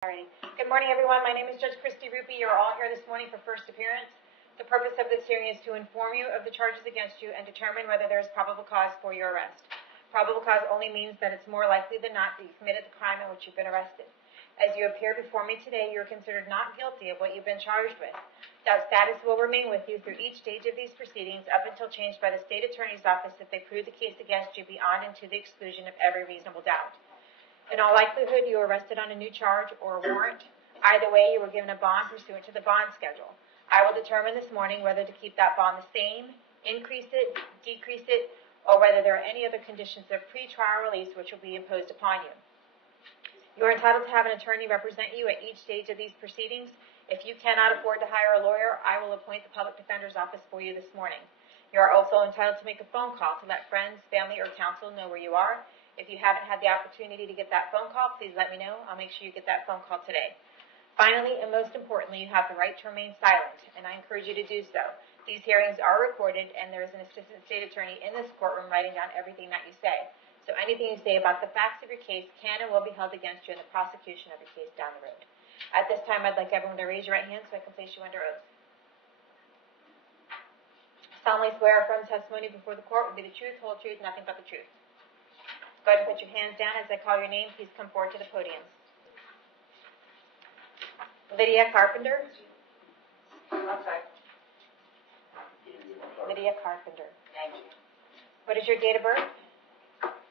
Alrighty. Good morning, everyone. My name is Judge Christy Ruppe. You're all here this morning for first appearance. The purpose of this hearing is to inform you of the charges against you and determine whether there is probable cause for your arrest. Probable cause only means that it's more likely than not that you committed the crime in which you've been arrested. As you appear before me today, you're considered not guilty of what you've been charged with. That status will remain with you through each stage of these proceedings up until changed by the State Attorney's Office if they prove the case against you beyond and to the exclusion of every reasonable doubt. In all likelihood, you were arrested on a new charge or a warrant. Either way, you were given a bond pursuant to the bond schedule. I will determine this morning whether to keep that bond the same, increase it, decrease it, or whether there are any other conditions of pre-trial release which will be imposed upon you. You are entitled to have an attorney represent you at each stage of these proceedings. If you cannot afford to hire a lawyer, I will appoint the Public Defender's Office for you this morning. You are also entitled to make a phone call to let friends, family, or counsel know where you are. If you haven't had the opportunity to get that phone call, please let me know. I'll make sure you get that phone call today. Finally, and most importantly, you have the right to remain silent, and I encourage you to do so. These hearings are recorded, and there is an assistant state attorney in this courtroom writing down everything that you say. So anything you say about the facts of your case can and will be held against you in the prosecution of your case down the road. At this time, I'd like everyone to raise your right hand so I can place you under oath. Solemnly swear or affirm testimony before the court will be the truth, whole truth, nothing but the truth. Go ahead and put your hands down as I call your name. Please come forward to the podium. Lydia Carpenter. Okay. Lydia Carpenter. Thank you. What is your date of birth?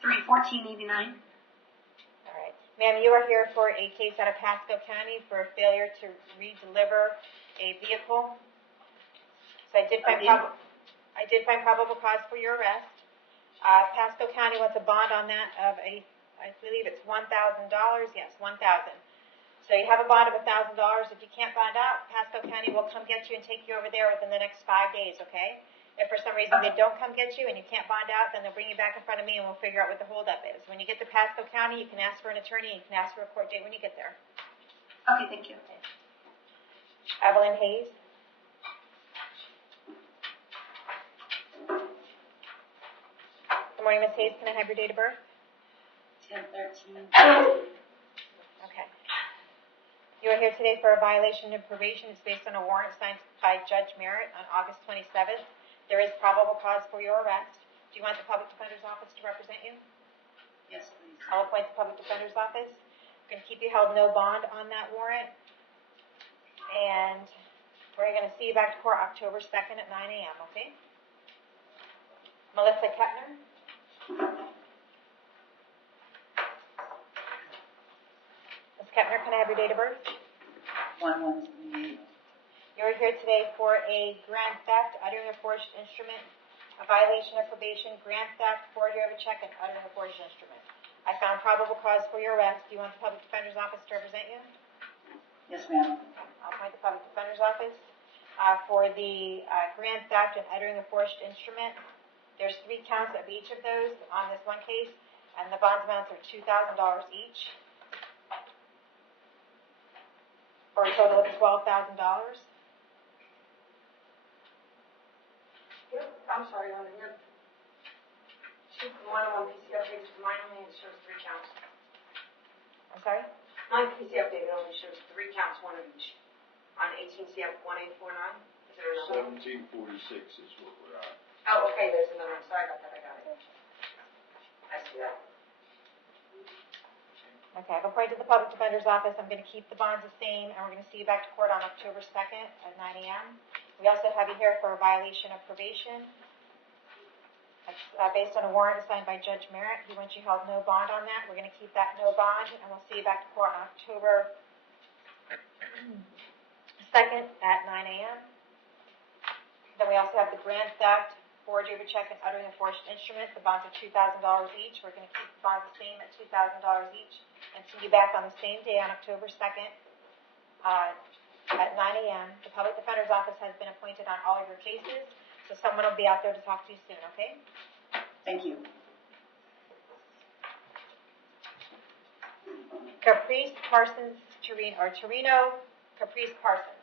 3/14/89. All right. Ma'am, you are here for a case out of Pasco County for failure to re-deliver a vehicle. So I did find probable cause for your arrest. Pasco County wants a bond on that of I believe it's $1,000. Yes, $1,000. So you have a bond of $1,000. If you can't bond out, Pasco County will come get you and take you over there within the next 5 days, okay? If for some reason they don't come get you and you can't bond out, then they'll bring you back in front of me and we'll figure out what the holdup is. When you get to Pasco County, you can ask for an attorney and you can ask for a court date when you get there. Okay, thank you. Okay. Evelyn Hayes. Good morning, Ms. Hayes. Can I have your date of birth? 10/13. Okay. You are here today for a violation of probation. It's based on a warrant signed by Judge Merritt on August 27th. There is probable cause for your arrest. Do you want the Public Defender's Office to represent you? Yes, please. I'll appoint the Public Defender's Office. We're going to keep you held no bond on that warrant. And we're going to see you back to court October 2nd at 9 a.m., okay? Melissa Kettner. Ms. Kettner, can I have your date of birth? 1/1/28. You're here today for a grand theft, uttering a forged instrument, a violation of probation, grand theft, forgery of a check, and uttering a forged instrument. I found probable cause for your arrest. Do you want the Public Defender's Office to represent you? Yes, ma'am. I'll appoint the Public Defender's Office. For the grand theft and uttering a forged instrument, there's 3 counts of each of those on this one case, and the bond amounts are $2,000 each, for a total of $12,000. I'm sorry, on here. On PCF page, mine only shows 3 counts. I'm sorry? My PCF data only shows 3 counts, 1 of each. On 18 CF 1849, is there another? 1746 is what we're at. Oh, okay, there's another one. Sorry about that, I got it. I see that. Okay, I've appointed the Public Defender's Office. I'm going to keep the bonds the same, and we're going to see you back to court on October 2nd at 9 a.m. We also have you here for a violation of probation. That's based on a warrant assigned by Judge Merritt. He wants you held no bond on that. We're going to keep that no bond, and we'll see you back to court on October 2nd at 9 a.m. Then we also have the grand theft, forgery of a check, and uttering a forged instrument. The bonds are $2,000 each. We're going to keep the bonds the same at $2,000 each, and see you back on the same day on October 2nd at 9 a.m. The Public Defender's Office has been appointed on all of your cases, so someone will be out there to talk to you soon, okay? Thank you. Caprice Parsons Torino Caprice Parsons.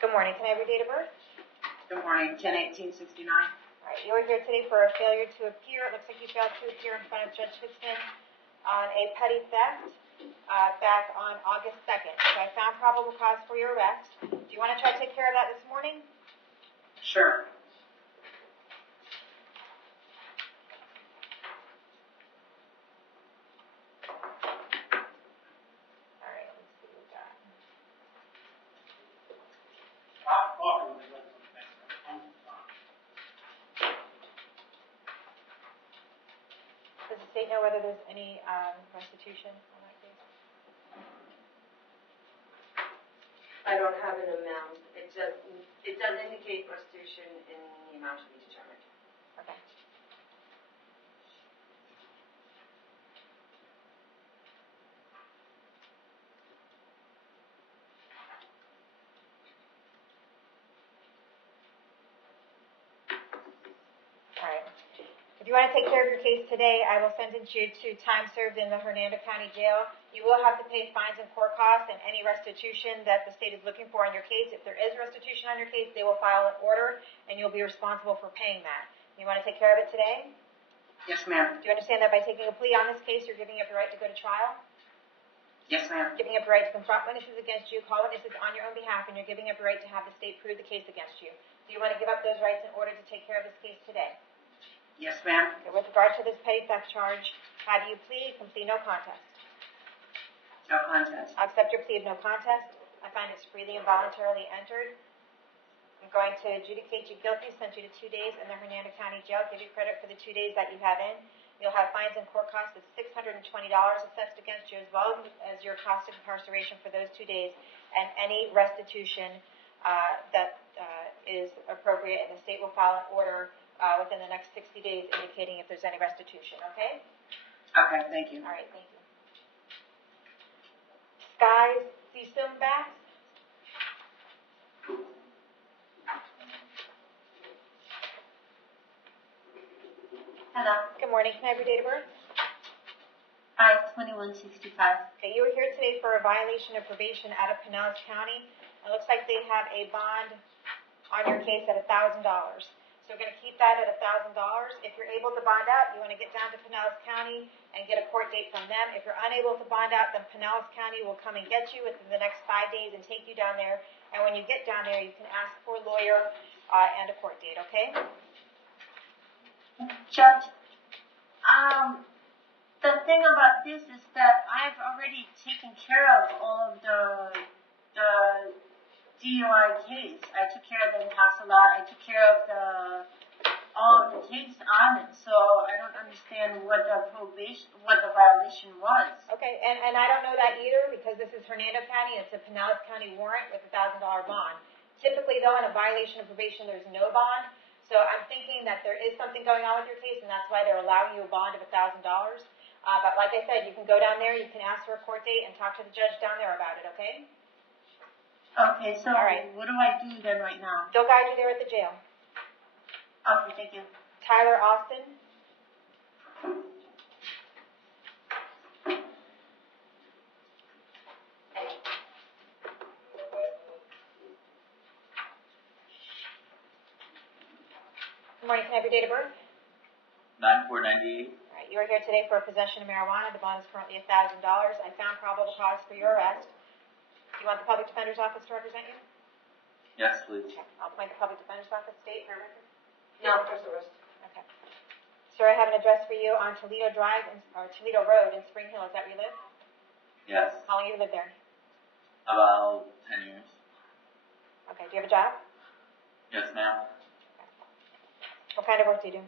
Good morning. Can I have your date of birth? Good morning. 10/18/69. All right. right, you are here today for a failure to appear. It looks like you failed to appear in front of Judge Hitzman on a petty theft back on August 2nd. So I found probable cause for your arrest. Do you want to try to take care of that this morning? Sure. All right, let's see what we got. Does the state know whether there's any restitution on that case? I don't have an amount. It does indicate restitution in the amount to be determined. Okay. All right. If you want to take care of your case today, I will sentence you to time served in the Hernando County Jail. You will have to pay fines and court costs and any restitution that the state is looking for on your case. If there is restitution on your case, they will file an order, and you'll be responsible for paying that. You want to take care of it today? Yes, ma'am. Do you understand that by taking a plea on this case, you're giving up the right to go to trial? Yes, ma'am. Giving up the right to confront witnesses against you, call witnesses on your own behalf, and you're giving up the right to have the state prove the case against you. Do you want to give up those rights in order to take care of this case today? Yes, ma'am. Okay, with regard to this petty theft charge, how do you plead? Complete no contest. No contest. I accept your plea of no contest. I find it's freely and voluntarily entered. I'm going to adjudicate you guilty, send you to 2 days in the Hernando County Jail, give you credit for the 2 days that you have in. You'll have fines and court costs of $620 assessed against you, as well as your cost of incarceration for those 2 days, and any restitution that is appropriate, and the state will file an order within the next 60 days indicating if there's any restitution, okay? Okay, thank you. All right, thank you. Skies, Bass. Hello. Good morning. Can I have your date of birth? 5/21/65. Okay, you were here today for a violation of probation out of Pinellas County. It looks like they have a bond on your case at $1,000. So we're going to keep that at $1,000. If you're able to bond out, you want to get down to Pinellas County and get a court date from them. If you're unable to bond out, then Pinellas County will come and get you within the next 5 days and take you down there. And when you get down there, you can ask for a lawyer and a court date, okay? Judge, the thing about this is that I've already taken care of all of the DUI case. I took care of the intoxilate. I took care of all of the case on it. So I don't understand what the violation was. Okay, and I don't know that either because this is Hernando County. It's a Pinellas County warrant with a $1,000 bond. Typically, though, in a violation of probation, there's no bond. So I'm thinking that there is something going on with your case, and that's why they're allowing you a bond of $1,000. But like I said, you can go down there, you can ask for a court date, and talk to the judge down there about it, okay? Okay, so All right. what do I do then right now? They'll guide you there at the jail. Okay, thank you. Tyler Austin. Good morning. Can I have your date of birth? 9498. All right. You are here today for possession of marijuana. The bond is currently $1,000. I found probable cause for your arrest. Do you want the public defender's office to represent you? Yes, please. Okay. I'll appoint the public defender's office. State for record. No, just arrest. Okay. Sir, I have an address for you on Toledo Road in Spring Hill. Is that where you live? Yes. How long have you lived there? About 10 years. Okay. Do you have a job? Yes, ma'am. What kind of work do you do?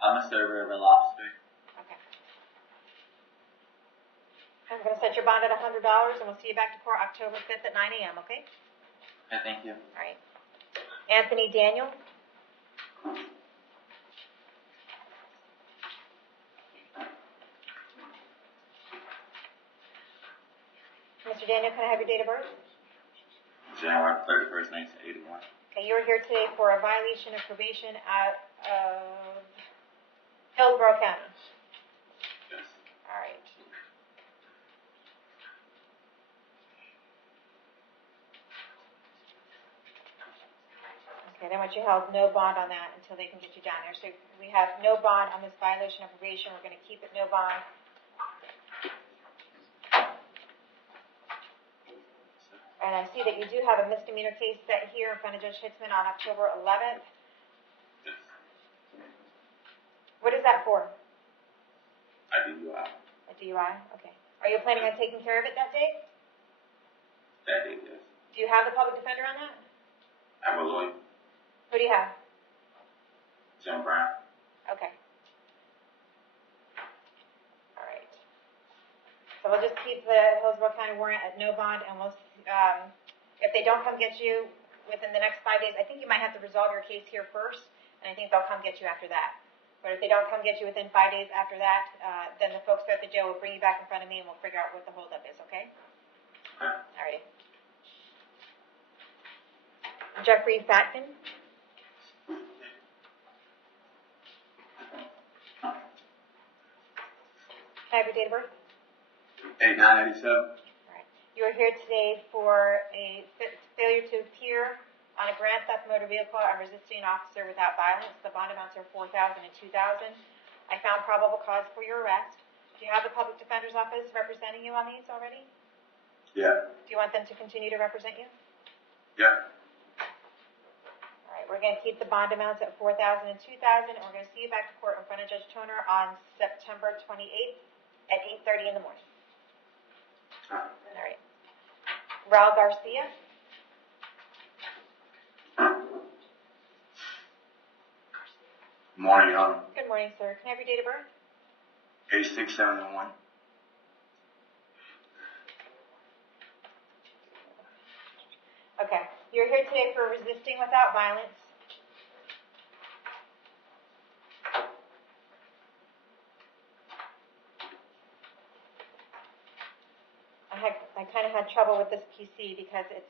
I'm a server of a lobster. Okay. I'm going to set your bond at $100, and we'll see you back to court October 5th at 9 a.m., okay? Okay, thank you. All right. Anthony Daniel. Mr. Daniel, can I have your date of birth? January 31st, 1981. Okay, you are here today for a violation of probation out of Hillsborough County. Yes. All right. Okay, they want you held no bond on that until they can get you down there. So we have no bond on this violation of probation. We're going to keep it no bond. And I see that you do have a misdemeanor case set here in front of Judge Hitzman on October 11th. Yes. What is that for? I DUI. A DUI? Okay. Are you planning on taking care of it that day? That day, yes. Do you have the public defender on that? I have a lawyer, Who do you have? Jim Brown. Okay. All right. So we'll just keep the Hillsborough County warrant at no bond, and we'll, if they don't come get you within the next 5 days, I think you might have to resolve your case here first, and I think they'll come get you after that. But if they don't come get you within 5 days after that, then the folks at the jail will bring you back in front of me, and we'll figure out what the holdup is, okay? Okay. All right. Jeffrey Fatkin. Can I have your date of birth? 8987. All right. You are here today for a failure to appear on a grand theft motor vehicle and resisting an officer without violence. The bond amounts are $4,000 and $2,000. I found probable cause for your arrest. Do you have the public defender's office representing you on these already? Yeah. Do you want them to continue to represent you? Yeah. All right. We're going to keep the bond amounts at $4,000 and $2,000, and we're going to see you back to court in front of Judge Toner on September 28th at 8:30 in the morning. All right. Raul Garcia. Morning, Good morning, sir. Can I have your date of birth? 86701. Okay. You're here today for resisting without violence. I kind of had trouble with this PC because it's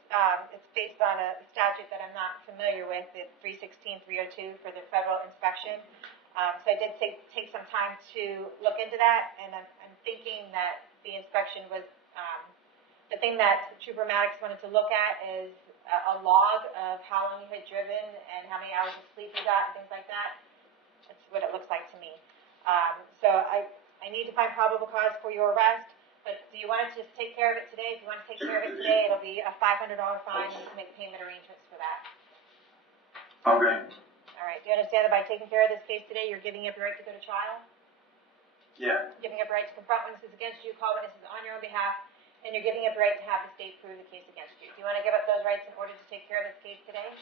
based on a statute that I'm not familiar with, it's 316-302 for the federal inspection. So I did take some time to look into that, and I'm thinking that the inspection was, the thing that Trooper Maddox wanted to look at is a log of how long you had driven and how many hours of sleep you got and things like that. That's what it looks like to me. So I need to find probable cause for your arrest. But do you want to just take care of it today? If you want to take care of it today, it'll be a $500 fine. You can make payment arrangements for that. Okay. All right. Do you understand that by taking care of this case today, you're giving up your right to go to trial? Yeah. Giving up your right to confront witnesses against you, call witnesses on your own behalf, and you're giving up your right to have the state prove the case against you. Do you want to give up those rights in order to take care of this case today?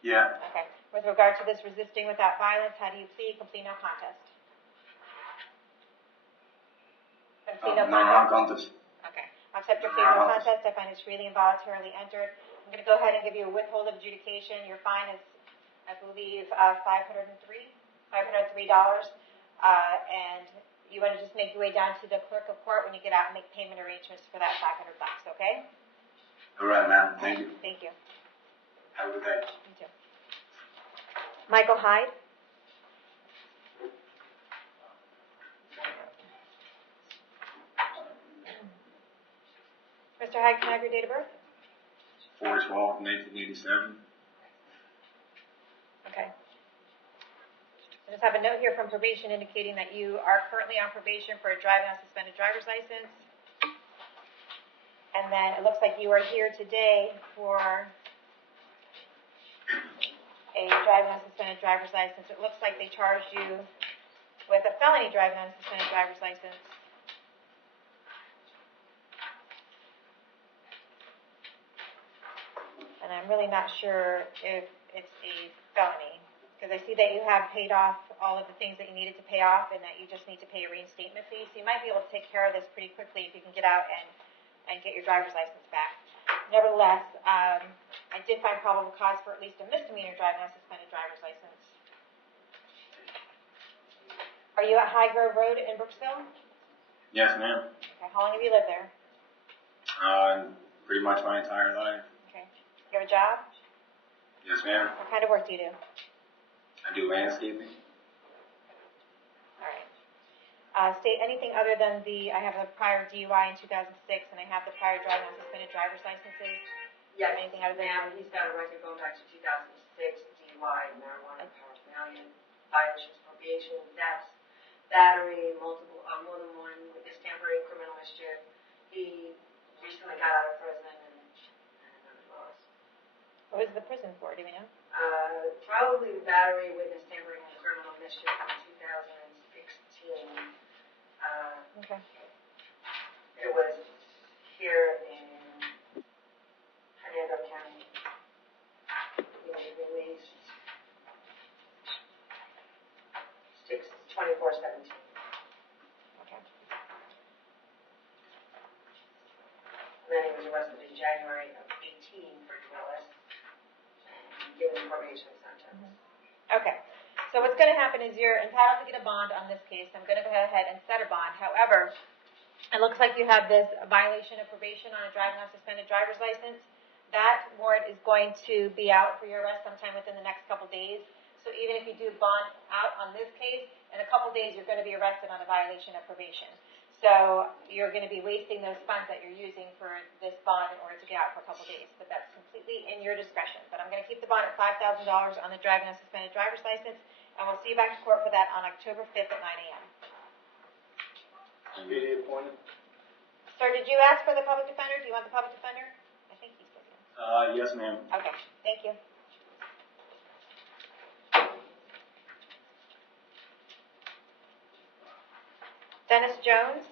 Yeah. Okay. With regard to this resisting without violence, how do you plead? Complete no contest. Complete no contest. contest. Okay. I'll accept your plea no contest. I find it's freely and voluntarily entered. I'm going to go ahead and give you a withhold of adjudication. Your fine is, I believe, $503. And you want to just make your way down to the clerk of court when you get out and make payment arrangements for that $500, okay? All right, ma'am. Thank you. Thank you. Have a good day. You too. Michael Hyde. Mr. Hyde, can I have your date of birth? 4/12/1987. Okay. I just have a note here from probation indicating that you are currently on probation for a driving on suspended driver's license. And then it looks like you are here today for a driving on suspended driver's license. It looks like they charged you with a felony driving on a suspended driver's license. And I'm really not sure if it's a felony, because I see that you have paid off all of the things that you needed to pay off and that you just need to pay a reinstatement fee. So you might be able to take care of this pretty quickly if you can get out and get your driver's license back. Nevertheless, I did find probable cause for at least a misdemeanor driving on a suspended driver's license. Are you at High Grove Road in Brooksville? Yes, ma'am. Okay, how long have you lived there? Pretty much my entire life. Okay. You have a job? Yes, ma'am. What kind of work do you do? I do landscaping. All right. State anything other than I have a prior DUI in 2006, and I have the prior driving on suspended driver's licenses. Yes, Anything out of ma'am, there? he's got a record going back to 2006, DUI, marijuana, paraphernalia, violations, probation, thefts, battery, more than one, witness tampering, criminal mischief. He recently got out of prison and lost. What was the prison for, do we know? Probably battery, witness tampering, and criminal mischief in 2016. Okay. It was here in Hernando County. He was released 24/17. Okay. And then he was arrested in January of 18 for DLS and given probation sentence. Okay. So what's going to happen is you're entitled to get a bond on this case. I'm going to go ahead and set a bond. However, it looks like you have this violation of probation on a driving on suspended driver's license. That warrant is going to be out for your arrest sometime within the next couple days. So even if you do bond out on this case, in a couple days you're going to be arrested on a violation of probation. So you're going to be wasting those funds that you're using for this bond in order to get out for a couple days. But that's completely in your discretion. But I'm going to keep the bond at $5,000 on the driving on suspended driver's license, and we'll see you back to court for that on October 5th at 9 a.m. Immediate appointment? Sir, did you ask for the public defender? Do you want the public defender? I think he said yes. Yes, ma'am. Okay, thank you. Dennis Jones.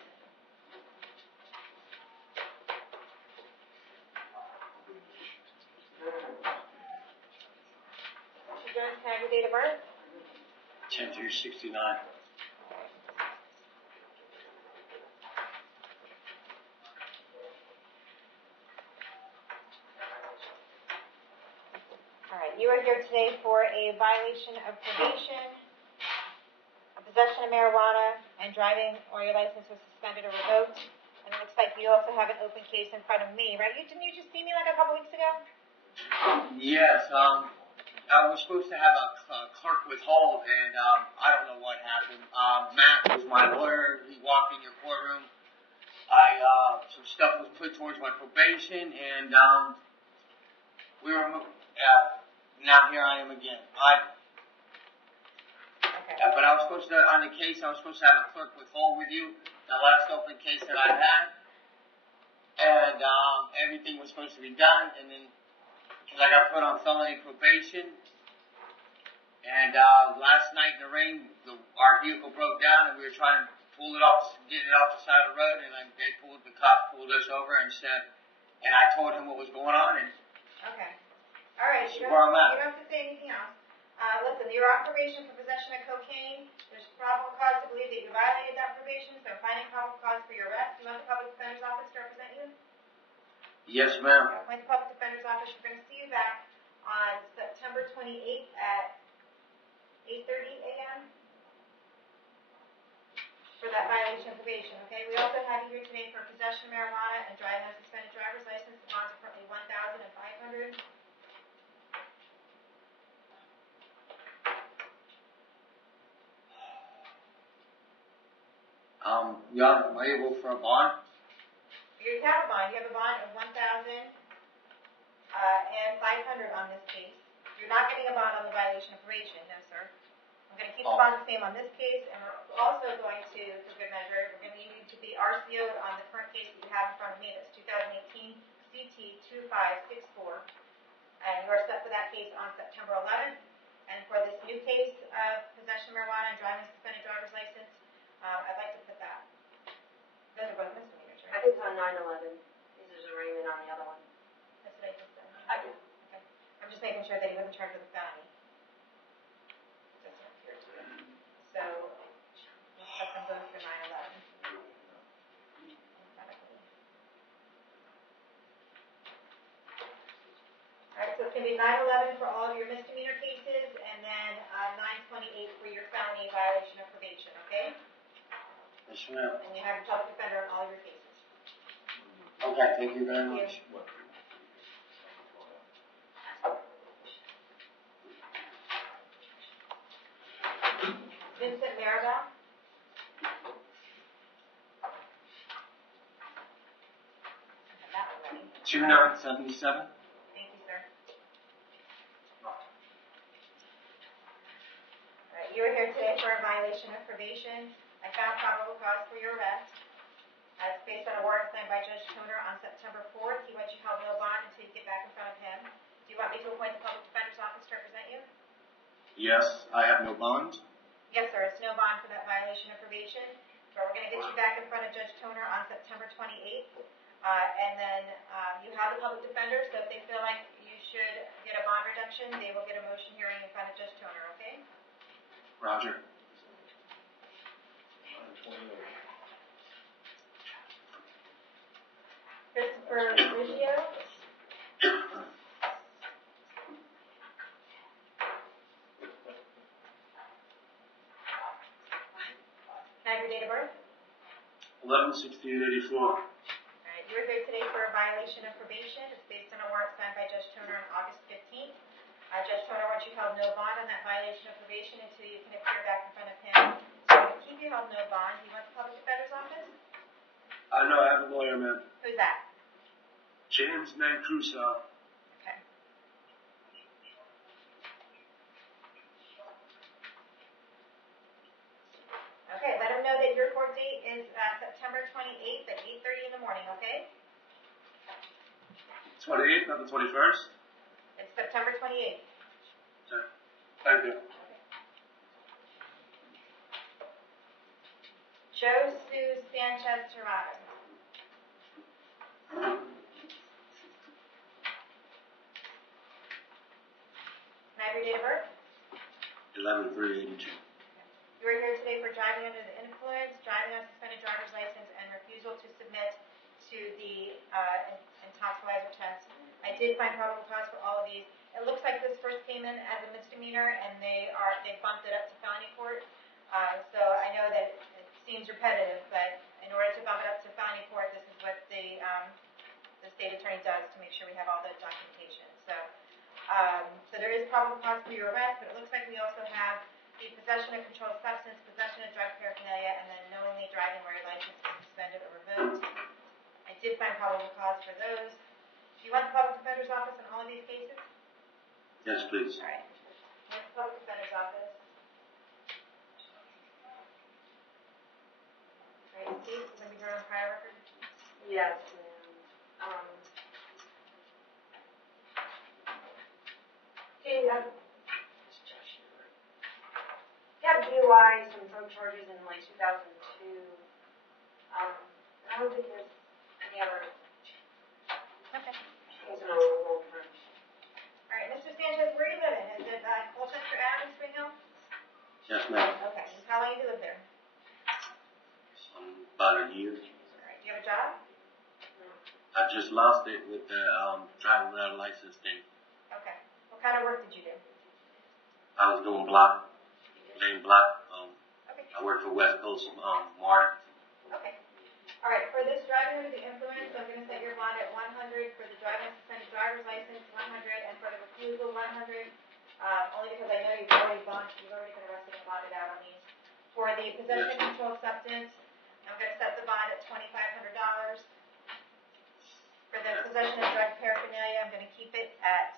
Mr. Jones, can I have your date of birth? 10/3/69. All right, you are here today for a violation of probation, a possession of marijuana, and driving or your license was suspended or revoked. And it looks like you also have an open case in front of me, right? Didn't you just see me like a couple weeks ago? Yes, I was supposed to have a clerk withhold, and I don't know what happened. Matt was my lawyer. He walked in your courtroom. Some stuff was put towards my probation, and we were moved. Now here I am again. Okay. But I was supposed to, on the case, I was supposed to have a clerk withhold with you, the last open case that I had, and everything was supposed to be done, and then because I got put on felony probation, and last night in the rain, our vehicle broke down, and we were trying to pull it off, get it off the side of the road, and the cop pulled us over and said, and I told him what was going on, and Okay. All right. This is You where don't I'm at. have to say anything else. Listen, you're on probation for possession of cocaine. There's probable cause to believe that you violated that probation, so I'm finding probable cause for your arrest. You want the public defender's office to represent you? yes, ma'am. Appoint the public defender's office. We're going to see you back on September 28th at 8:30 a.m. for that violation of probation, okay? We also have you here today for possession of marijuana and driving on a suspended driver's license. The bonds are currently $1,500. Am I able for a bond? You have a bond. You have a bond of $1,500 on this case. You're not getting a bond on the violation of probation, no, sir. I'm going to keep the bond the same on this case, and we're also going to, for good measure, we're going to need you to be RCO'd on the current case that you have in front of me. That's 2018 CT 2564, and you are set for that case on September 11th. And for this new case of possession of marijuana and driving a suspended driver's license, I'd like to put that. Those are both misdemeanors, I right? think it's on 9/11. This is arraignment on the other one. That's what I just said. I do. Okay. I'm just making sure that he wasn't charged with a felony. Doesn't appear to be. So, let's set them both for 9/11. Alright, so it's gonna be 9/11 for all of your misdemeanor cases, and then, 9/28 for your felony violation of probation, okay? Yes, ma'am. And you have your public defender on all of your cases. Okay, thank you very much. Vincent Maribel? That one ready. 2977. probation. I found probable cause for your arrest. It's based on a warrant signed by Judge Toner on September 4th. He wants you held no bond until you get back in front of him. Do you want me to appoint the public defender's office to represent you? Yes, I have no bond. Yes, sir. It's no bond for that violation of probation. But we're going to get you back in front of Judge Toner on September 28th. And then you have the public defender, so if they feel like you should get a bond reduction, they will get a motion hearing in front of Judge Toner, okay? Roger. Christopher Riggio. Can I have your date of birth? 11/16/84. All right, you are here today for a violation of probation. It's based on a warrant signed by Judge Toner on August 15th. Judge Toner wants you held no bond on that violation of probation until you can appear back in front of him. So to keep you held no bond, do you want the public defender's office? No, I have a lawyer, ma'am. Who's that? James Mancuso. Okay. Okay, let him know that your court date is September 28th at 8:30 in the morning, okay? 28th, not the 21st? It's September 28th. Sure. Thank you. Joe Sue Sanchez Tirado. Can I have your date of birth? 11/3/82. You are here today for driving under the influence, driving on suspended driver's license, and refusal to submit to the intoxilizer test. I did find probable cause for all of these. It looks like this first came in as a misdemeanor, and they bumped it up to felony court. So I know that it seems repetitive, but in order to bump it up to felony court, this is what the state attorney does to make sure we have all the documentation. So there is probable cause for your arrest, but it looks like we also have the possession of controlled substance, possession of drug paraphernalia, and then knowingly driving where your license is suspended or revoked. I did find probable cause for those. Do you want the public defender's office in all of these cases? Yes, please. All right. What's the public defender's office? All right, Steve, is going to be your own prior record? Yes, ma'am. Okay, you have DUI, some drug charges in like 2002. I don't think there's any other Okay. things in a long term. All right, Mr. Sanchez, where are you living? Is it Colchester Ave in Spring Hill? Yes, ma'am. Okay. How long have you lived there? About a year. All right. Do you have a job? I just lost it with the driving without a license thing. Okay. What kind of work did you do? I was doing lane block. Okay. I work for West Coast Martin. Okay. All right. For this driving under the influence, I'm going to set your bond at 100 for the driving suspended driver's license, 100, and for the refusal, 100. Only because I know you've already been arrested and bonded out on these. For the possession of controlled substance, I'm going to set the bond at $2,500. For the possession of drug paraphernalia, I'm going to keep it at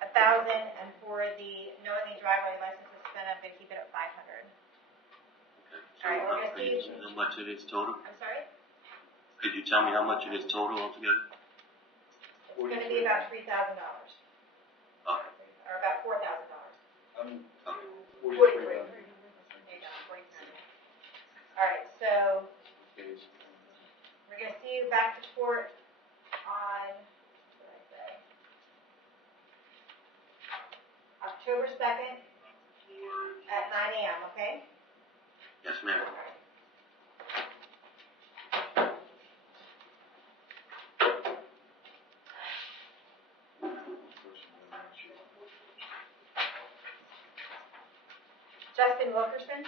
1,000, and for the knowingly drive while your license is suspended, I'm going to keep it at 500. Okay. So All right, we're gonna see- how much it is total? I'm sorry? Could you tell me how much it is total altogether? It's going to be about $3,000, Okay. or about $4,000. I'm Okay. 43. There you go, 43. All right, so we're going to see you back to court on, what did I say? October 2nd at 9 a.m., okay? Yes, ma'am. Justin Wilkerson?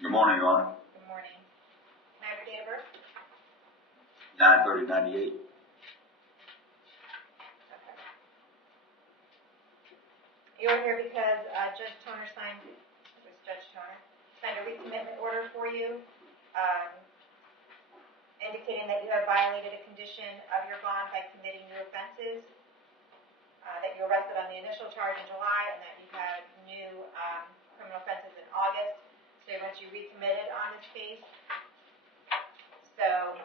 Good morning, Your Honor. Good morning. Can I have your date of birth? 9/30/98. Okay. You're here because Judge Toner signed, it was Judge Toner, signed a recommitment order for you, indicating that you have violated a condition of your bond by committing new offenses. that you were arrested on the initial charge in July, and that you've had new criminal offenses in August. So they want you recommitted on this case. So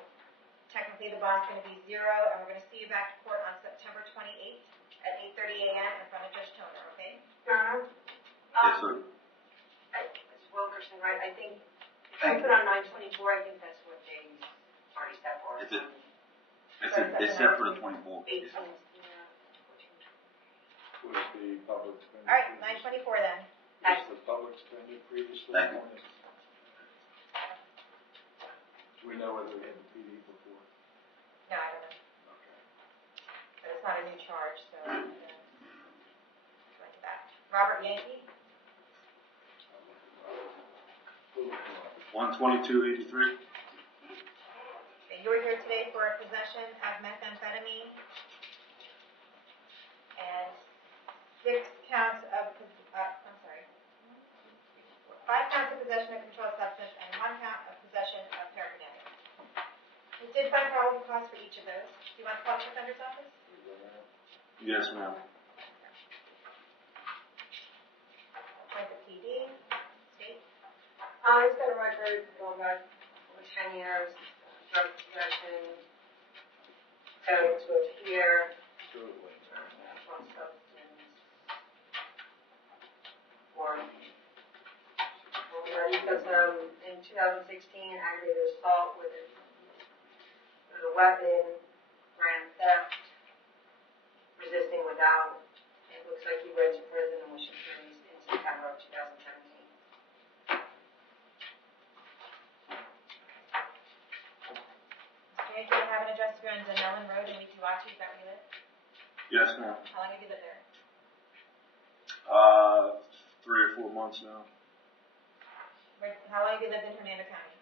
technically the bond's going to be 0, and we're going to see you back to court on September 28th at 8:30 a.m. in front of Judge Toner, okay? Yes, sir. Ms. Wilkerson, right, I think, if I put on 9/24, I think that's what James already set for us. It's set for the 24th. 18th, yeah. Was the public spending? All right, 9/24 then. Was the public spending previously Thank you. appointed? Do we know whether we had the PD before? No, I don't know. Okay. But it's not a new charge, so go into that. Robert Yankee, 12283. okay, you're here today for a possession of methamphetamine and 5 counts of possession of controlled substance and 1 count of possession of paraphernalia. We did find probable cause for each of those. Do you want the public defender's office? Yes, ma'am. Point the PD, state. He's got a record going back over 10 years, drug possession, failure to appear, Totally. controlled substance, or, he's got some, in 2016, aggravated assault with a weapon, grand theft, resisting without. It looks like he went to prison and was released in September of 2017. You're going to have an address here on Denellen Road in Wikiwachi, is that where you live? Yes, ma'am. How long have you lived there? 3 or 4 months now. How long have you lived in Hernando County?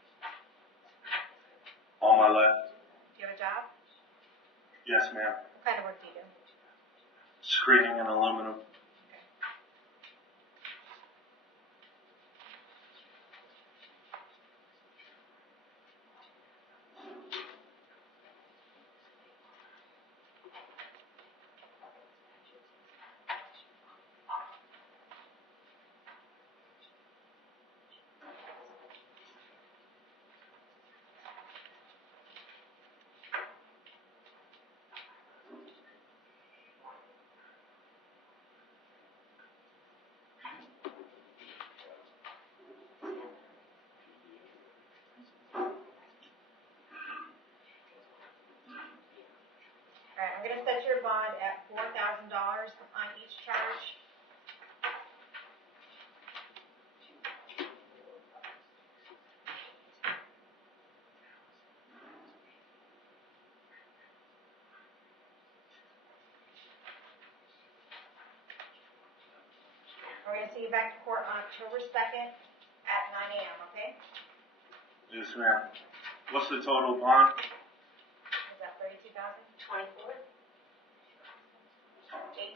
On my left. Do you have a job? Yes, ma'am. What kind of work do you do? Screening and aluminum. All right, I'm going to set your bond at $4,000 on each charge. We're going to see you back to court on October 2nd at 9 a.m., okay? Yes, ma'am. What's the total bond? Is that $32,000? 24? 8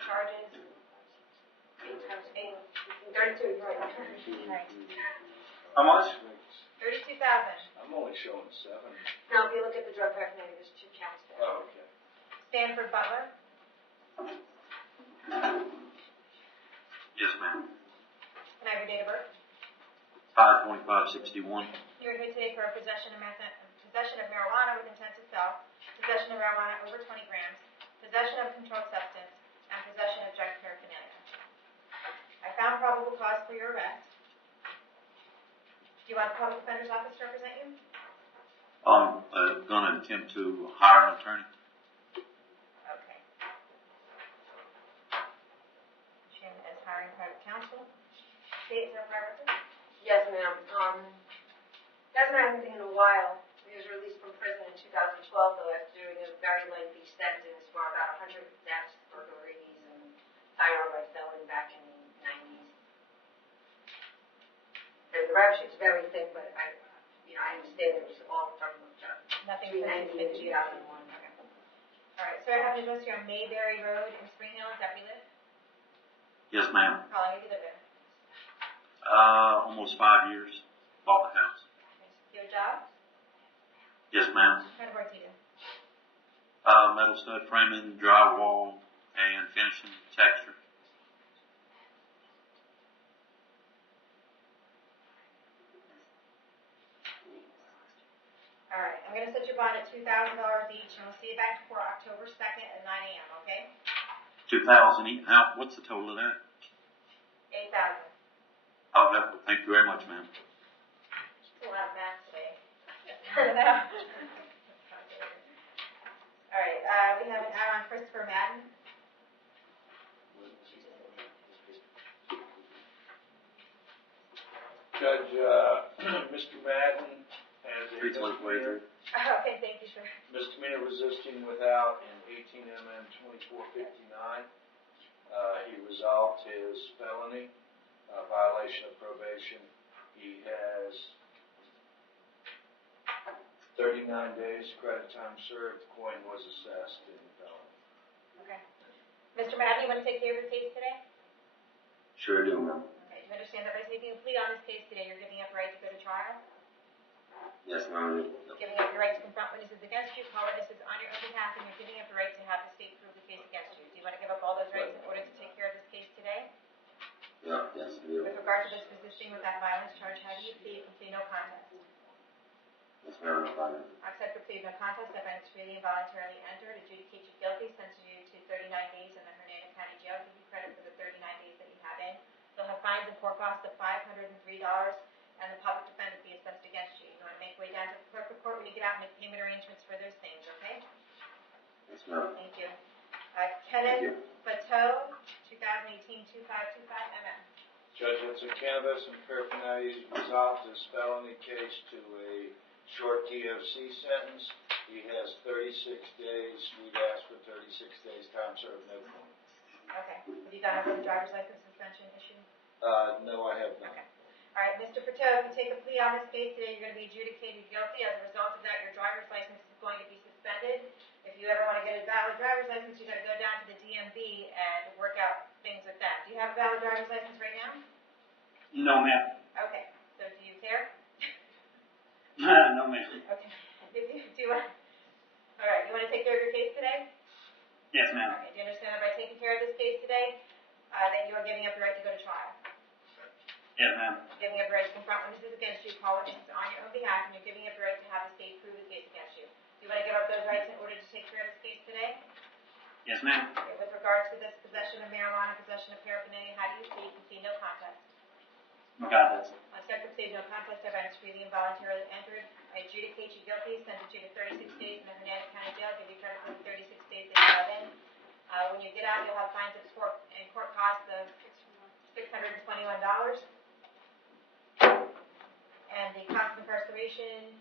charges. 8 times 8. 32, right. Right. How much? 32,000. I'm only showing 7. Now, if you look at the drug paraphernalia, there's 2 counts there. Oh, okay. Stanford Butler. Yes, ma'am. Can I have your date of birth? 5/25/61. You're here today for a possession of marijuana with intent to sell, possession of marijuana over 20 grams, possession of a controlled substance, and possession of drug paraphernalia. I found probable cause for your arrest. Do you want the public defender's office to represent you? I'm gonna attempt to hire an attorney. Okay. Jim is hiring private counsel. State, is there a private record? Yes, ma'am. He hasn't had anything in a while. He was released from prison in 2012, though, after doing a very lengthy sentence for about 100 thefts, burglaries, and firearm felony back in the 90s. And the rap sheet's very thick, but I understand it was all from Nothing between since 90 and 2001. Okay. All right, so I have an address here on Mayberry Road in Spring Hill. Is that where you live? Yes, ma'am. How long have you lived there? Almost 5 years. Bought the house. Do you have a job? Yes, ma'am. What kind of work do you do? Metal stud framing, drywall, and finishing texture. All right, I'm gonna set your bond at $2,000 each, and we'll see you back to court October 2nd at 9 a.m., okay? 2,000 each. Now, what's the total of that? 8,000. Oh, no, thank you very much, ma'am. It's a lot of math today. Turn it out. All right, we have an add on Christopher Madden. Judge, Mr. Madden has a misdemeanor, Okay, thank you, sir. misdemeanor resisting without an 18 MM 2459. He resolved his felony, violation of probation. He has 39 days credit time served. Coin was assessed in felony. Okay. Mr. Madden, you want to take care of your case today? Sure do, ma'am. Okay, do you understand that by taking a plea on this case today, you're giving up your right to go to trial? Yes, ma'am. Giving up your right to confront witnesses against you, call witnesses on your own behalf, and you're giving up the right to have the state prove the case against you. Do you want to give up all those rights in order to take care of this case today? Yeah, yes, I do. With regard to this resisting with that violence charge, how do you plead? You say no contest. Yes, ma'am, no problem. I accept your plea of no contest. I find it's freely and voluntarily entered, adjudicate you guilty, sentence you to 39 days in the Hernando County Jail, give you credit for the 39 days that you have in. You'll have fines and court costs of $503, and the public defender fee assessed against you. You want to make your way down to the clerk of court when you get out and make payment arrangements for those things, okay? Yes, ma'am. Thank you. Kenneth Bateau, 2018-2525 MM. Judge, it's a cannabis and paraphernalia. He's resolved his felony case to a short DOC sentence. He has 36 days. We'd ask for 36 days time served, no coin. Okay. Have you gone over the driver's license suspension issue? No, I have not. Okay. All right, Mr. Patel, if you take a plea on this case today, you're going to be adjudicated guilty. As a result of that, your driver's license is going to be suspended. If you ever want to get a valid driver's license, you got to go down to the DMV and work out things with them. Do you have a valid driver's license right now? No, ma'am. Okay. So do you care? No, ma'am. Okay. If you do, all right. You want to take care of your case today? Yes, ma'am. Okay. Do you understand that by taking care of this case today, that you are giving up the right to go to trial? Yes, ma'am. Giving up the right to confront witnesses against you, call witnesses on your own behalf, and you're giving up the right to have the state prove the case against you. Do you want to give up those rights in order to take care of this case today? Yes, ma'am. Okay, with regards to this possession of marijuana, possession of paraphernalia, how do you plead? You plead no contest. No contest. On second plead no contest, I find it's freely and voluntarily entered. I adjudicate you guilty, sentence you to 36 days in the Hernando County Jail, give you credit for the 36 days that you have in. When you get out, you'll have fines and court costs of $621. And the cost of incarceration,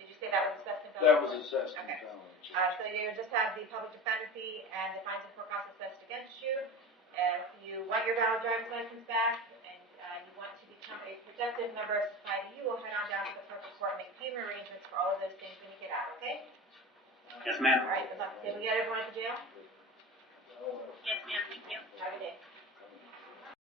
did you say that was assessed in felony? That was assessed in Okay. felony. So you just have the public defender fee and the fines and court costs assessed against you. If you want your valid driver's license back and you want to become a productive member of society, you will head on down to the clerk of court and make payment arrangements for all of those things when you get out, okay? Yes, ma'am. All right, good luck. Did we get everyone at the jail?